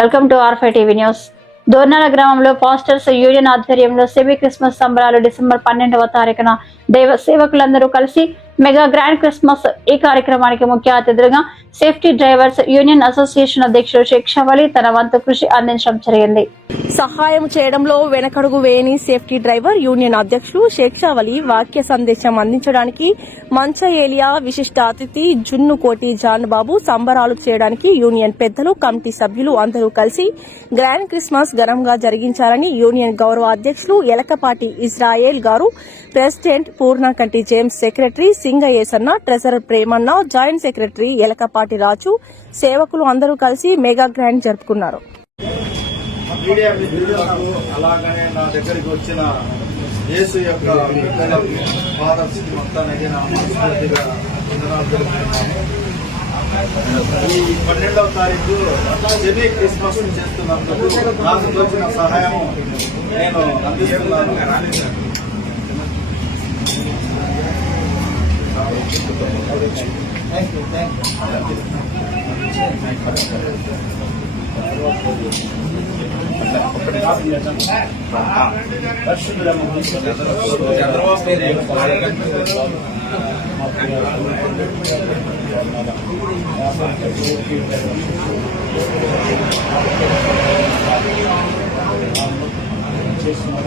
Welcome to ఆర్5 TV news. Dornala గ్రామంలో pastors union ఆధ్వర్యంలో సెమీ క్రిస్మస్ సంబరాలు డిసెంబర్ 12వ తారీఖున దైవ సేవకులందరూ కలిసి మెగా గ్రాండ్ క్రిస్మస్. ఈ కార్యక్రమానికి ముఖ్య అతిథులుగా సేఫ్టీ డ్రైవర్స్ యూనియన్ అసోసియేషన్ అధ్యక్షుడు షేక్ షావలి తన వంతు కృషి అందించడం జరిగింది. సహాయం చేయడంలో వెనకడుగు వేయని సేఫ్టీ డ్రైవర్ యూనియన్ అధ్యక్షులు షేక్ షావలి వాక్య సందేశం అందించడానికి మంచ ఏలియా విశిష్ట అతిథి జున్ను కోటి జాన్ బాబు సంబరాలు చేయడానికి యూనియన్ పెద్దలు కమిటీ సభ్యులు అందరూ కలిసి గ్రాండ్ క్రిస్మస్ ఘనంగా జరిగించాలని యూనియన్ గౌరవ అధ్యక్షులు ఎలకపాటి ఇజ్రాయేల్ గారు, president Purnakanti James, secretary Singayesanna, treasurer Premanna, joint secretary Elakapati Raju, సేవకులు అందరూ కలిసి మెగా గ్రాండ్ జరుపుకున్నారు. మీడియా మిత్రులకు అలాగనే నా దగ్గరికి వచ్చిన యేసు యొక్క ఫాదర్స్ కి మొత్తానికి నా మనస్ఫూర్తిగా వందనాలు తెలుపుతున్నాను. ఈ 12వ తారీఖు సెమీ క్రిస్మస్ చేస్తున్నందుకు నాకు వచ్చిన సహాయం నేను అందిస్తున్నాను.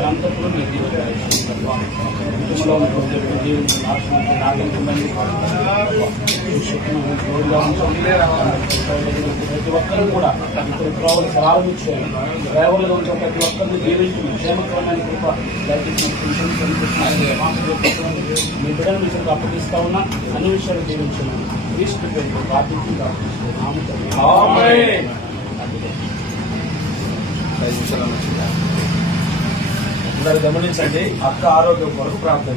అంతప్పుడు మీరు కుటుంబంలో ప్రతి ఒక్కరు కూడా ఇప్పుడు డ్రైవర్లు ప్రారంభించారు. డ్రైవర్లుగా ఉంటే ప్రతి ఒక్కరిని జీవించండి, క్షేమకరమైన కృప మీ బిడ్డల విషయంలో అప్పగిస్తా ఉన్నా అన్ని విషయాలు జీవించండి. తీసుకుంటే ప్రార్థించి అందరు గమనించండి, అక్క ఆరోగ్యం కొరకు ప్రార్థన.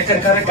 ఎక్కడికైనా